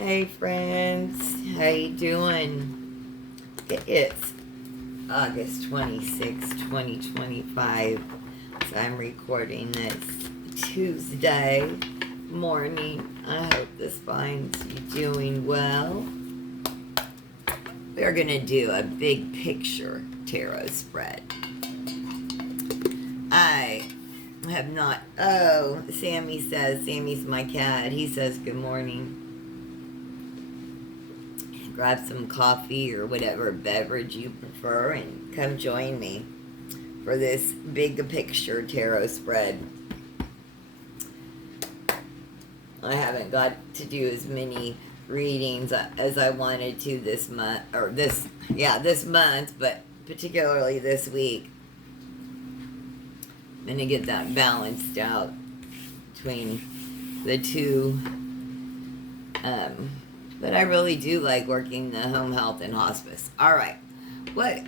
Hey friends, how you doing? It's August 26, 2025. So I'm recording this Tuesday morning. I hope this finds you doing well. We're gonna do a big picture tarot spread. I have not, Sammy's my cat. He says good morning. Grab some coffee or whatever beverage you prefer and come join me for this big picture tarot spread. I haven't got to do as many readings as I wanted to this month, this month, but particularly this week. I'm gonna get that balanced out between the two. But I really do like working the home health and hospice. All right, what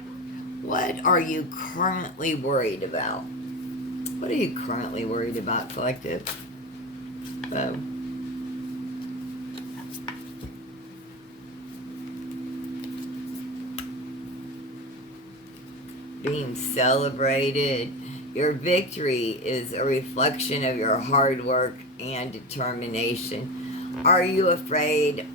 are you currently worried about? What are you currently worried about, collective? Being celebrated. Your victory is a reflection of your hard work and determination. Are you afraid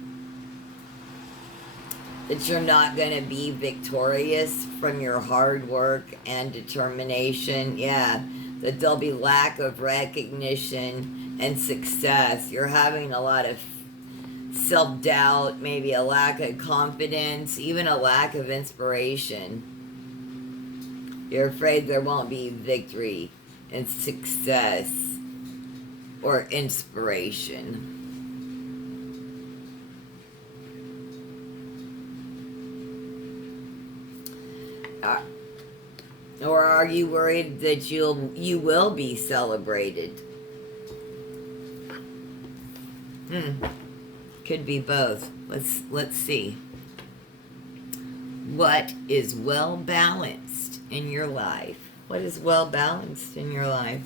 that you're not going to be victorious from your hard work and determination? Yeah, that there'll be lack of recognition and success. You're having a lot of self-doubt, maybe a lack of confidence, even a lack of inspiration. You're afraid there won't be victory and success or inspiration. Or are you worried that you will be celebrated? Could be both. Let's see. What is well balanced in your life? What is well balanced in your life?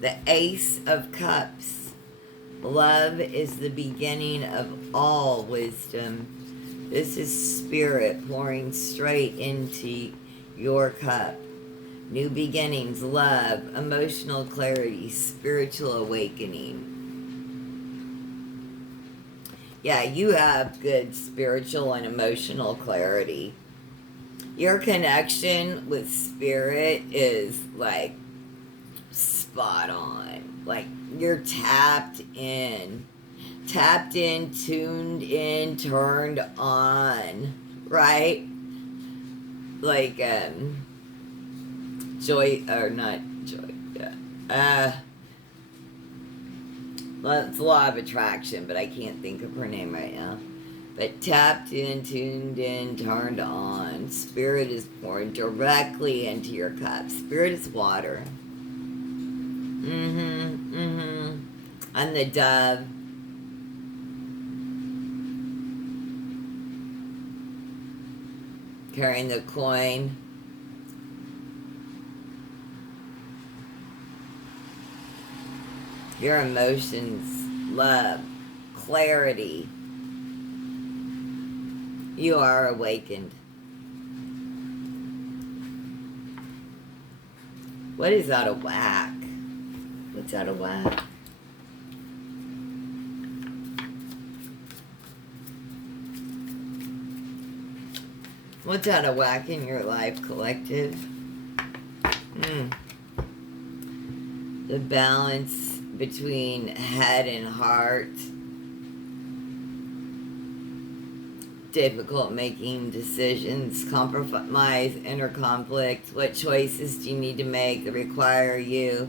The Ace of Cups. Love is the beginning of all wisdom. This is spirit pouring straight into your cup. New beginnings, love, emotional clarity, spiritual awakening. Yeah, you have good spiritual and emotional clarity. Your connection with spirit is like spot on. Like you're tapped in, tuned in, turned on, right? Like Joy, or not Joy, yeah. Well, it's law of attraction, but I can't think of her name right now. But tapped in, tuned in, turned on. Spirit is pouring directly into your cup. Spirit is water. And the dove. Carrying the coin. Your emotions, love, clarity. You are awakened. What is out of whack? What's out of whack? What's out of whack in your life, collective? The balance between head and heart. Difficult making decisions, compromise, inner conflict. What choices do you need to make that require you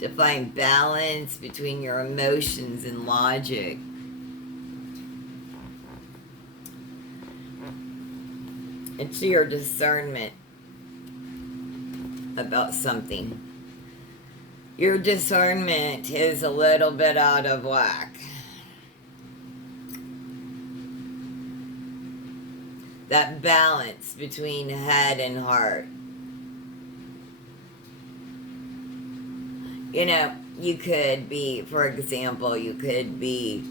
to find balance between your emotions and logic? It's your discernment about something. Your discernment is a little bit out of whack. That balance between head and heart. You know, you could be, for example, you could be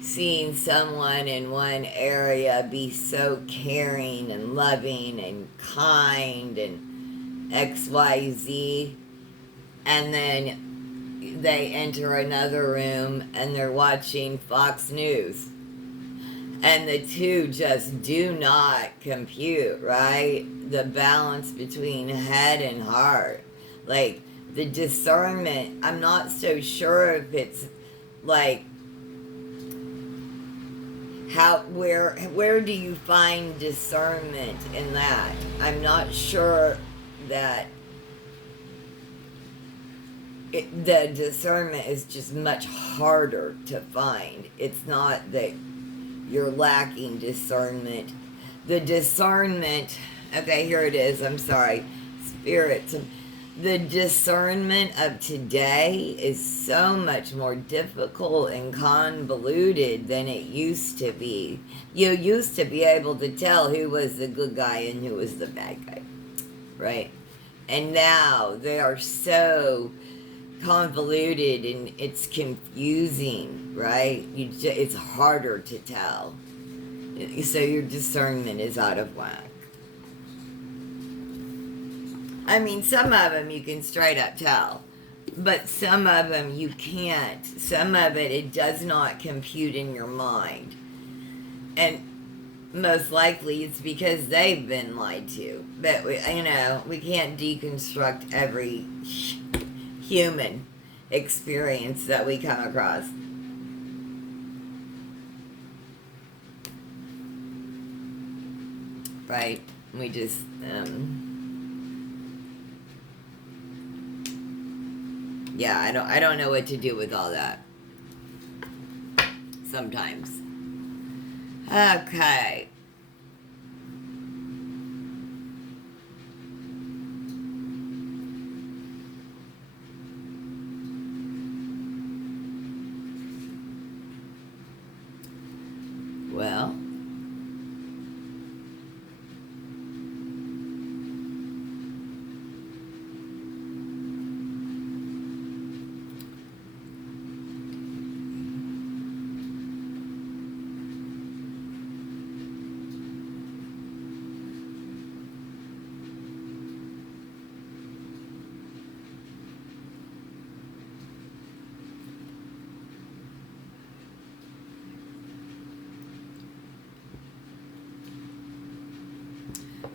seeing someone in one area be so caring and loving and kind and XYZ, and then they enter another room and they're watching Fox News. And the two just do not compute, right? The balance between head and heart. Like, the discernment, I'm not so sure if it's like, where do you find discernment in that? I'm not sure that the discernment is just much harder to find. It's not that you're lacking discernment. The discernment, okay, here it is, I'm sorry, spirits. The discernment of today is so much more difficult and convoluted than it used to be. You used to be able to tell who was the good guy and who was the bad guy, right? And now they are so convoluted and it's confusing, right? It's harder to tell. So your discernment is out of whack. I mean, some of them you can straight up tell, but some of them you can't. Some of it does not compute in your mind. And most likely it's because they've been lied to. But, we can't deconstruct every human experience that we come across. Right? We just, yeah, I don't know what to do with all that. Sometimes. Okay. Well,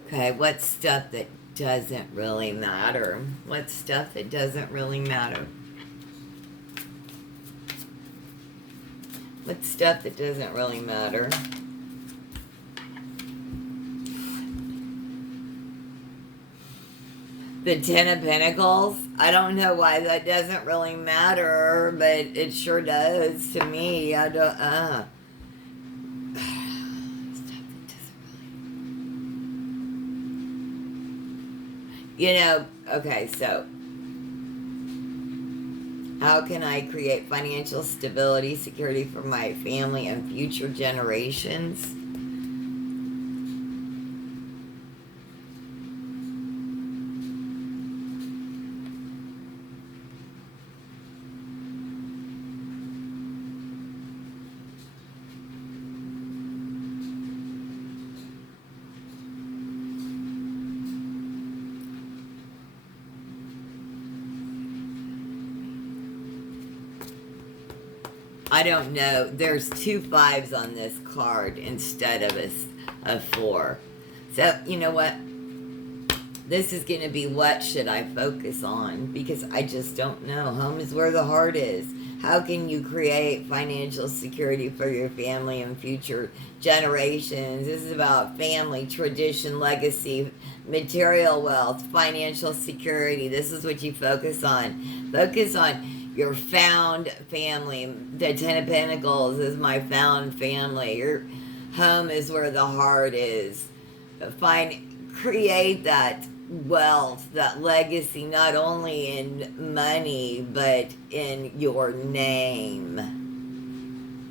okay, what's stuff that doesn't really matter? What's stuff that doesn't really matter? What's stuff that doesn't really matter? The Ten of Pentacles? I don't know why that doesn't really matter, but it sure does to me. I don't, Stuff that doesn't really... okay, so how can I create financial stability, security for my family and future generations? I don't know. There's 2 5s on this card instead of a 4. So, you know what? This is going to be what should I focus on? Because I just don't know. Home is where the heart is. How can you create financial security for your family and future generations? This is about family, tradition, legacy, material wealth, financial security. This is what you focus on. Focus on your found family. The Ten of Pentacles is my found family. Your home is where the heart is. Create that wealth, that legacy, not only in money, but in your name.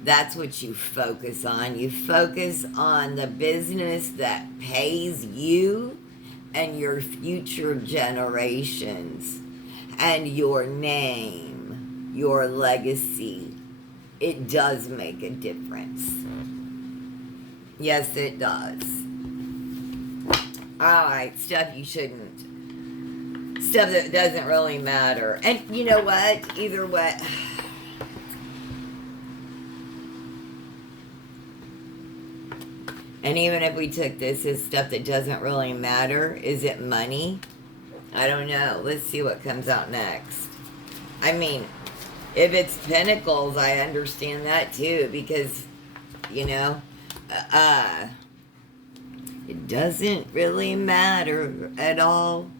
That's what you focus on. You focus on the business that pays you and your future generations and your name, your legacy. It does make a difference. Yes, it does. Alright, stuff you shouldn't. Stuff that doesn't really matter. And you know what? Either way. And even if we took this as stuff that doesn't really matter, is it money? I don't know. Let's see what comes out next. I mean, if it's Pentacles, I understand that too, because, you know, it doesn't really matter at all.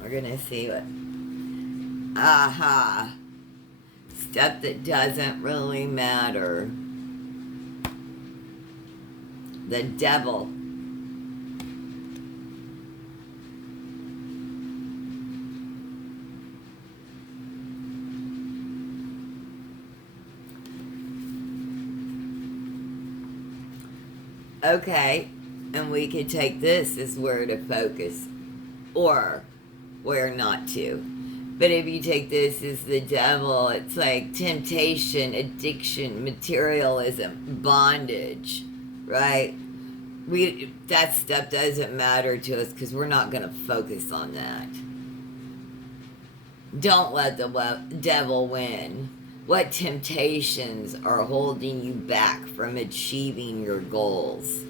We're gonna see what. Aha. Stuff that doesn't really matter. The devil. Okay, and we could take this as where to focus, or where not to. But if you take this as the devil, it's like temptation, addiction, materialism, bondage, right? That stuff doesn't matter to us because we're not going to focus on that. Don't let the devil win. What temptations are holding you back from achieving your goals?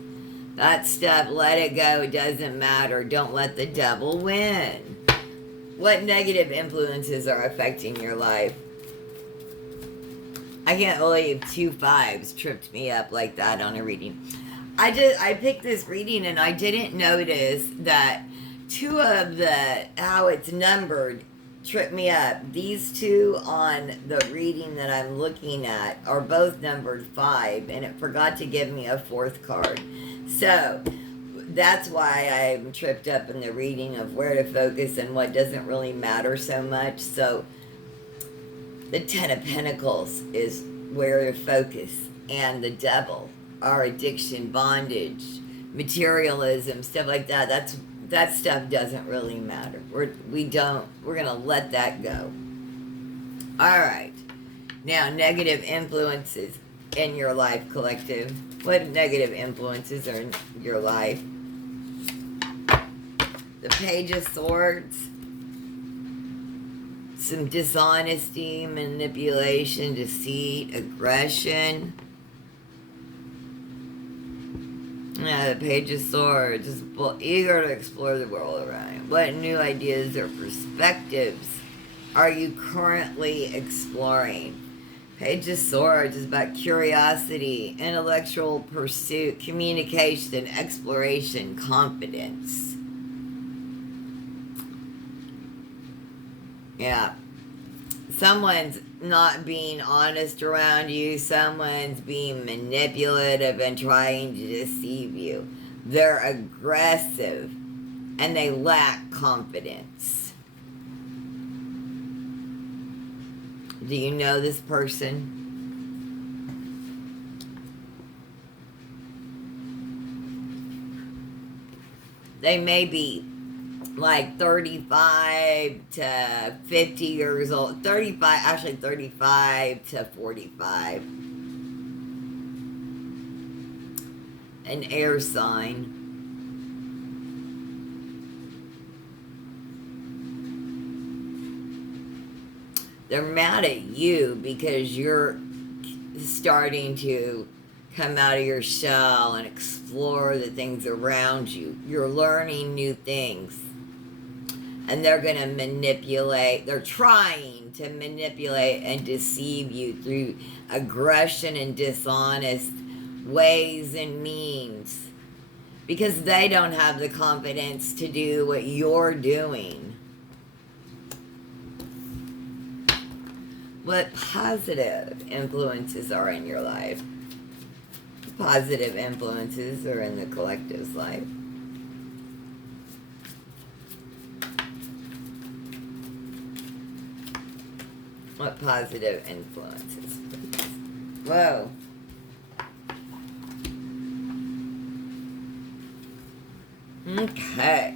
That stuff, let it go. It doesn't matter. Don't let the devil win. What negative influences are affecting your life? I can't believe 2 5s tripped me up like that on a reading. I picked this reading and I didn't notice that 2 of the, how it's numbered, tripped me up. These 2 on the reading that I'm looking at are both numbered 5, and it forgot to give me a 4th card. So that's why I'm tripped up in the reading of where to focus and what doesn't really matter so much. So the 10 of Pentacles is where to focus, and the devil, our addiction, bondage, materialism, stuff like that. That stuff doesn't really matter. We're gonna let that go. All right. Now, negative influences in your life, collective. What negative influences are in your life? The Page of Swords. Some dishonesty, manipulation, deceit, aggression. Yeah, the Page of Swords is eager to explore the world around you. What new ideas or perspectives are you currently exploring? Page of Swords is about curiosity, intellectual pursuit, communication, exploration, confidence. Yeah. Someone's not being honest around you. Someone's being manipulative and trying to deceive you. They're aggressive and they lack confidence. Do you know this person? They may be like 35 to 50 years old. 35 to 45. An air sign. They're mad at you because you're starting to come out of your shell and explore the things around you. You're learning new things. And they're going to manipulate, they're trying to manipulate and deceive you through aggression and dishonest ways and means. Because they don't have the confidence to do what you're doing. What positive influences are in your life? Positive influences are in the collective's life. What positive influences? Whoa. Okay.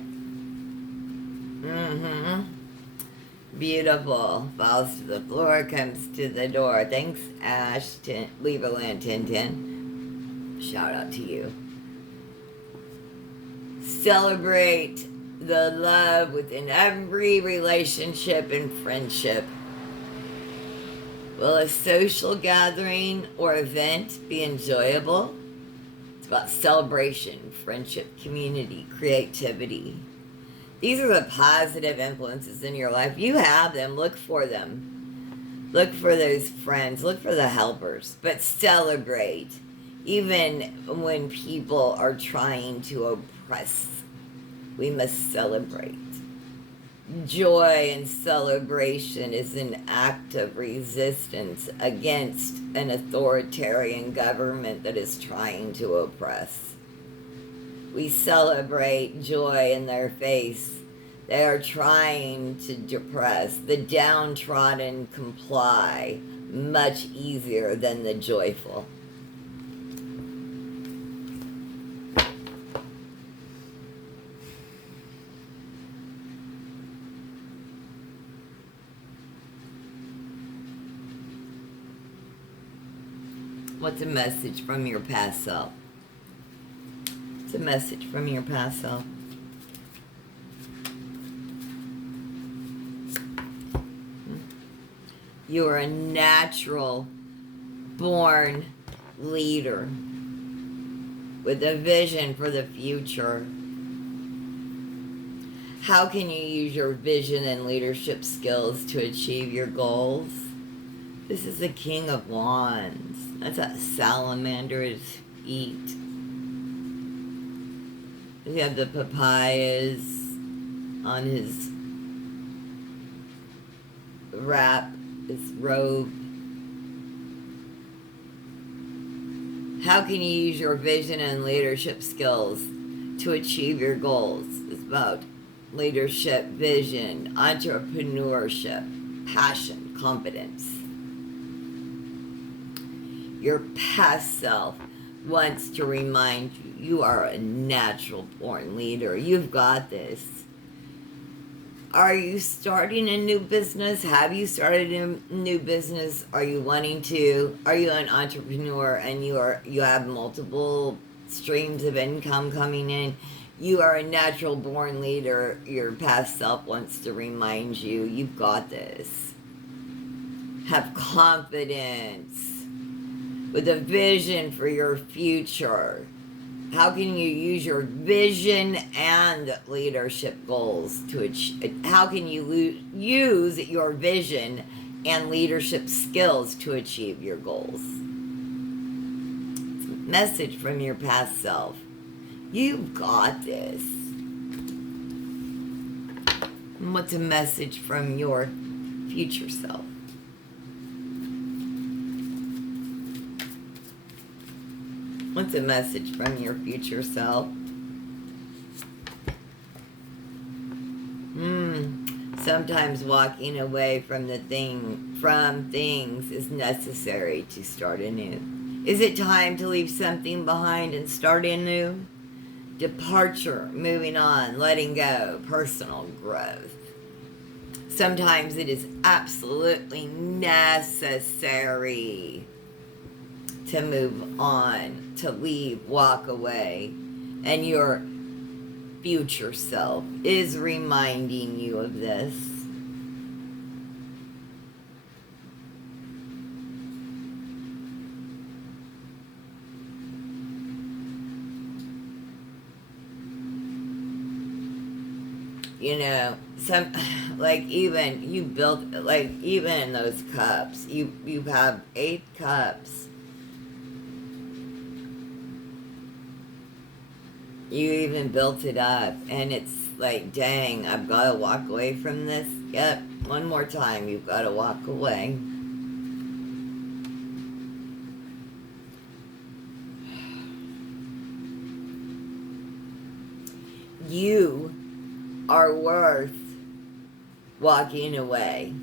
Beautiful. Falls to the floor, comes to the door. Thanks, Ash. Leave a land, Tintin. Shout out to you. Celebrate the love within every relationship and friendship. Will a social gathering or event be enjoyable? It's about celebration, friendship, community, creativity. These are the positive influences in your life. You have them. Look for them. Look for those friends. Look for the helpers. But celebrate. Even when people are trying to oppress, we must celebrate. Joy and celebration is an act of resistance against an authoritarian government that is trying to oppress. We celebrate joy in their face. They are trying to depress. The downtrodden comply much easier than the joyful. What's a message from your past self? It's a message from your past self. You are a natural born leader with a vision for the future. How can you use your vision and leadership skills to achieve your goals? This is the King of Wands. That's a salamander's feet. We have the papayas on his wrap, his robe. How can you use your vision and leadership skills to achieve your goals? It's about leadership, vision, entrepreneurship, passion, confidence. Your past self wants to remind you, you are a natural born leader. You've got this. Are you starting a new business? Have you started a new business? Are you wanting to? Are you an entrepreneur and you have multiple streams of income coming in? You are a natural born leader. Your past self wants to remind you, you've got this. Have confidence with a vision for your future. How can you use your vision and leadership goals to achieve? How can you use your vision and leadership skills to achieve your goals? It's a message from your past self. You've got this. And what's a message from your future self? What's a message from your future self? Sometimes walking away from things is necessary to start anew. Is it time to leave something behind and start anew? Departure, moving on, letting go, personal growth. Sometimes it is absolutely necessary to move on, to leave, walk away, and your future self is reminding you of this. You know, even you built, even those cups, you have 8 cups. You even built it up, and it's like, dang, I've got to walk away from this. Yep, one more time, you've got to walk away. You are worth walking away.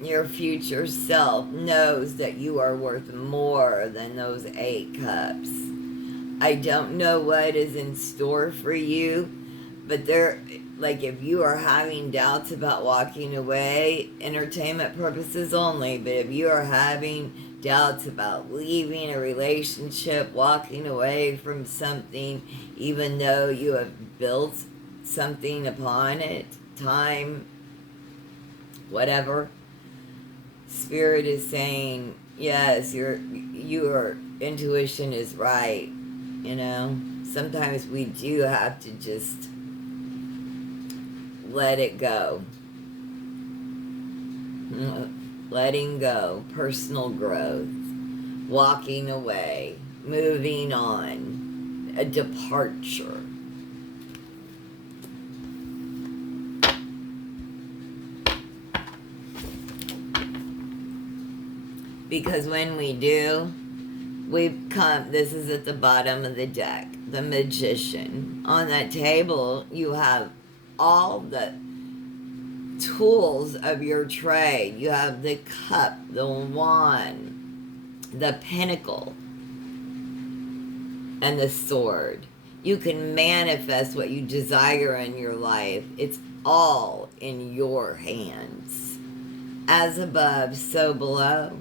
Your future self knows that you are worth more than those 8 cups. I don't know what is in store for you, but like if you are having doubts about walking away, entertainment purposes only, but if you are having doubts about leaving a relationship, walking away from something, even though you have built something upon it, time, whatever, Spirit is saying, yes, your intuition is right. Sometimes we do have to just let it go. Letting go, personal growth, walking away, moving on, a departure. Because when we do, this is at the bottom of the deck, the Magician. On that table, you have all the tools of your trade. You have the cup, the wand, the pentacle, and the sword. You can manifest what you desire in your life. It's all in your hands. As above, so below.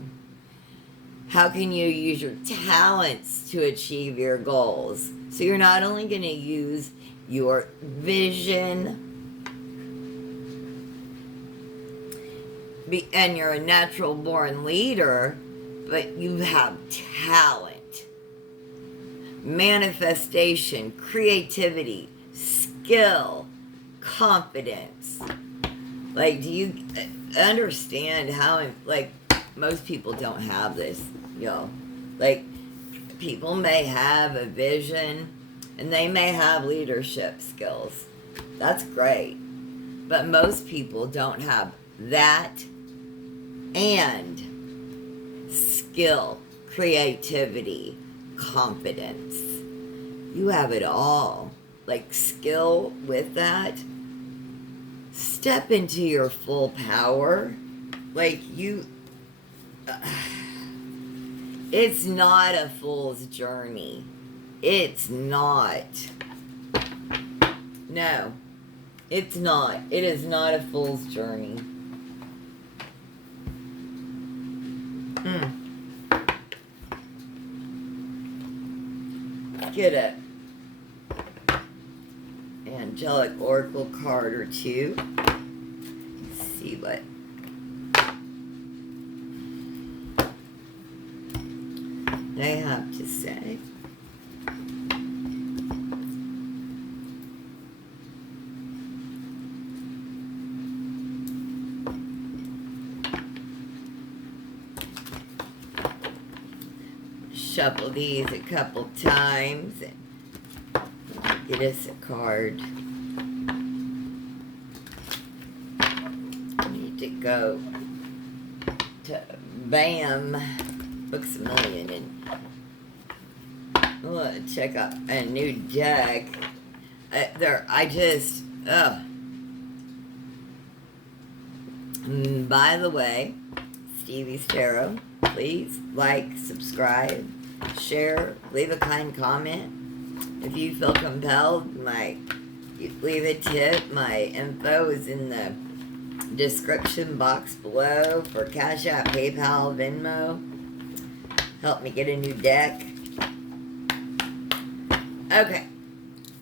How can you use your talents to achieve your goals? So you're not only going to use your vision, and you're a natural born leader, but you have talent, manifestation, creativity, skill, confidence. Like, do you understand how, like, most people don't have this, Like, people may have a vision, and they may have leadership skills. That's great. But most people don't have that and skill, creativity, confidence. You have it all. Like, skill with that. Step into your full power. Like, it's not a fool's journey. It's not. No, it's not. It is not a fool's journey. Get a angelic oracle card or two. See what they have to say. Shuffle these a couple times and get us a card. I need to go to BAM Books A Million and check out a new deck. By the way, Stevie's Tarot, please like, subscribe, share, leave a kind comment. If you feel compelled, leave a tip. My info is in the description box below for Cash App, PayPal, Venmo. Help me get a new deck. Okay,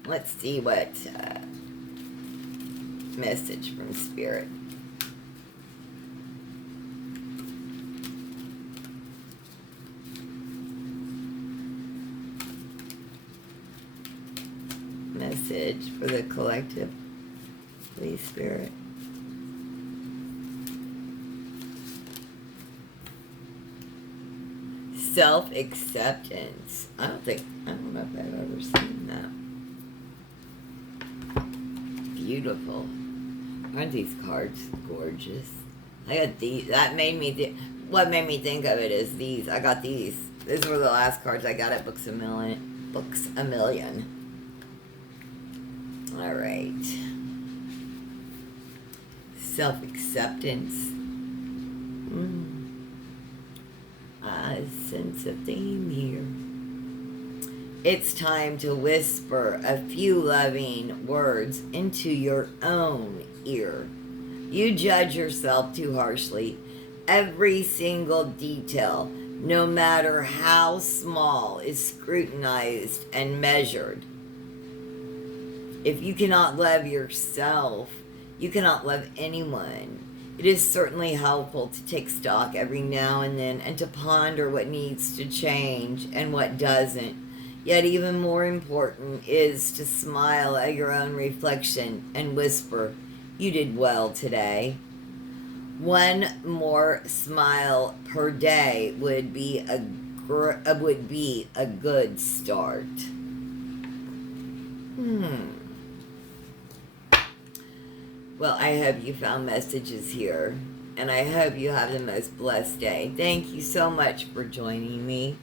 let's see what message from Spirit. Message for the collective, please, Spirit. Self-acceptance. I don't know if I've ever seen that. Beautiful. Aren't these cards gorgeous? I got these. What made me think of it is these. I got these. These were the last cards I got at Books A Million. All right. Self-acceptance. I sense a theme here. It's time to whisper a few loving words into your own ear. You judge yourself too harshly. Every single detail, no matter how small, is scrutinized and measured. If you cannot love yourself, you cannot love anyone. It is certainly helpful to take stock every now and then and to ponder what needs to change and what doesn't. Yet even more important is to smile at your own reflection and whisper, "You did well today." One more smile per day would be a good start. Well, I hope you found messages here, and I hope you have the most blessed day. Thank you so much for joining me.